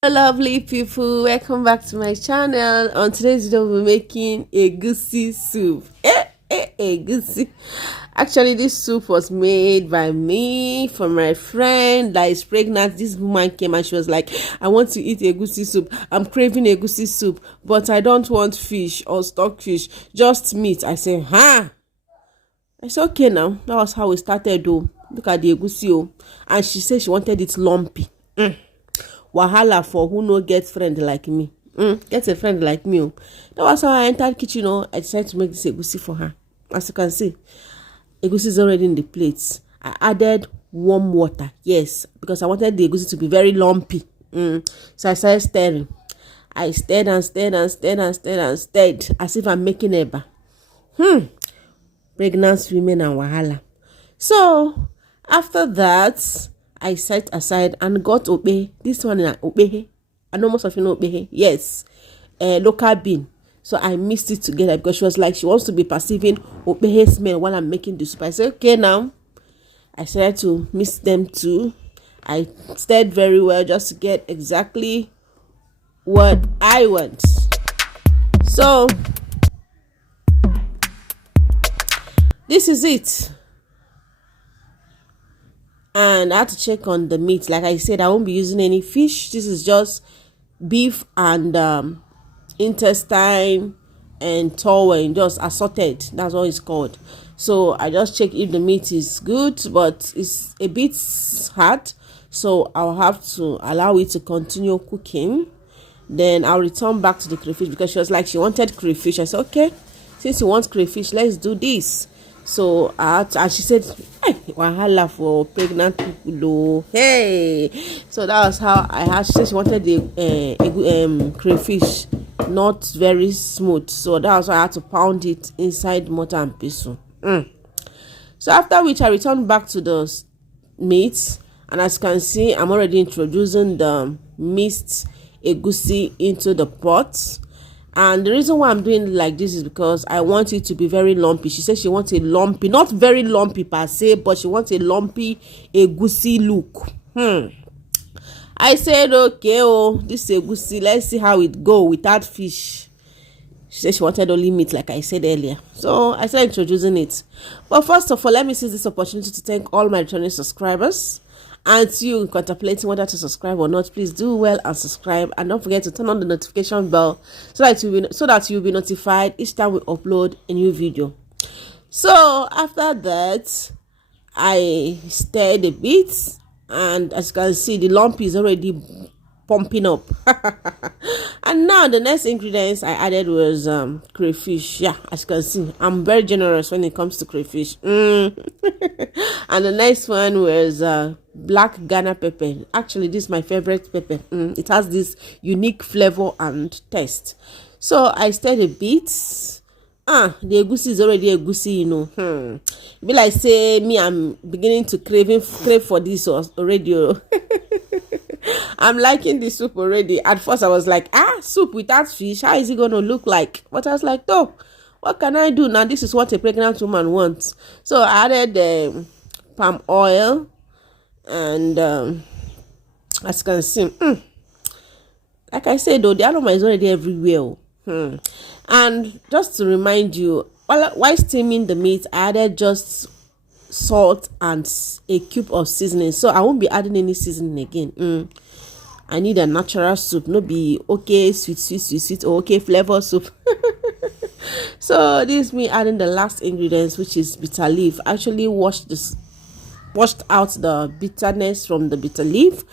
Hello, lovely people, welcome back to my channel. On today's video we're making egusi soup. Egusi. Actually, this soup was made by me for my friend that is pregnant. This woman came and she was like, I want to eat egusi soup, I'm craving egusi soup, but I don't want fish or stockfish, just meat. I said, I said, okay. Now that was how we started though. Look at the egusi. And she said she wanted it lumpy. Wahala for who no get friend like me. Get a friend like me. That was how I entered kitchen. I decided to make this egusi for her. As you can see, egusi is already in the plates. I added warm water, yes, because I wanted the egusi to be very lumpy. So I started stirring. I stirred and stirred and stirred and stirred and stirred as if I'm making eba. Pregnant women and wahala. So after that, I set aside and got obe. This one is obe. I know most of you know obe. Yes, local bean. So I mixed it together because she was like, she wants to be perceiving obe smell while I'm making the soup. I said, okay, now I started to mix them too. I stirred very well just to get exactly what I want. So this is it. And I had to check on the meat. Like I said, I won't be using any fish. This is just beef and intestine and towel, just assorted. That's what it's called. So I just check if the meat is good, but it's a bit hard. So I'll have to allow it to continue cooking. Then I'll return back to the crayfish because she was like, she wanted crayfish. I said, okay, since you want crayfish, let's do this. So and she said, hey, wahala for pregnant people though. Hey, so that was how I had. She said she wanted the crayfish not very smooth, so that was why I had to pound it inside mortar and pestle. So after which I returned back to the meat, and as you can see, I'm already introducing the mixed egusi into the pot. And the reason why I'm doing it like this is because I want it to be very lumpy. She said she wants a lumpy, not very lumpy per se, but she wants a lumpy egusi look. I said, okay, this egusi, let's see how it go without fish. She said she wanted only meat, like I said earlier. So I started introducing it. But first of all, let me seize this opportunity to thank all my returning subscribers. And to you contemplating whether to subscribe or not, please do well and subscribe, and don't forget to turn on the notification bell so that you'll be notified each time we upload a new video. So after that, I stirred a bit, and as you can see, the lump is already pumping up. And now the next ingredients I added was crayfish. Yeah, as you can see, I'm very generous when it comes to crayfish. And the next one was black Ghana pepper. Actually, this is my favorite pepper. It has this unique flavor and taste. So I stirred a bit. The egusi is already egusi, It be like say me, I'm beginning to crave for this already. I'm liking the soup already. At first I was like, soup without fish, how is it going to look like? But I was like, no, what can I do now? This is what a pregnant woman wants. So I added palm oil, and as you can see, like I said though, the aroma is already everywhere. And just to remind you, while steaming the meat, I added just salt and a cube of seasoning. So I won't be adding any seasoning again. I need a natural soup, no be okay sweet or okay flavor soup. So this is me adding the last ingredients, which is bitter leaf. I actually washed out the bitterness from the bitter leaf,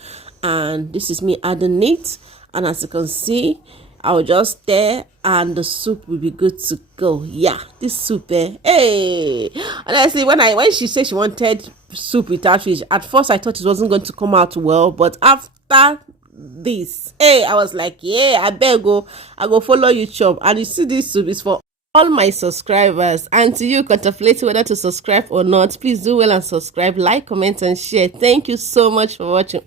and this is me adding it. And as you can see, I'll just stir and the soup will be good to go. Yeah, this soup, hey, honestly, when she said she wanted soup without fish, at first I thought it wasn't going to come out well, but after this, I was like, yeah, I go follow you chop. And you see, this soup is for all my subscribers. And to you contemplating whether to subscribe or not, please do well and subscribe, like, comment and share. Thank you so much for watching.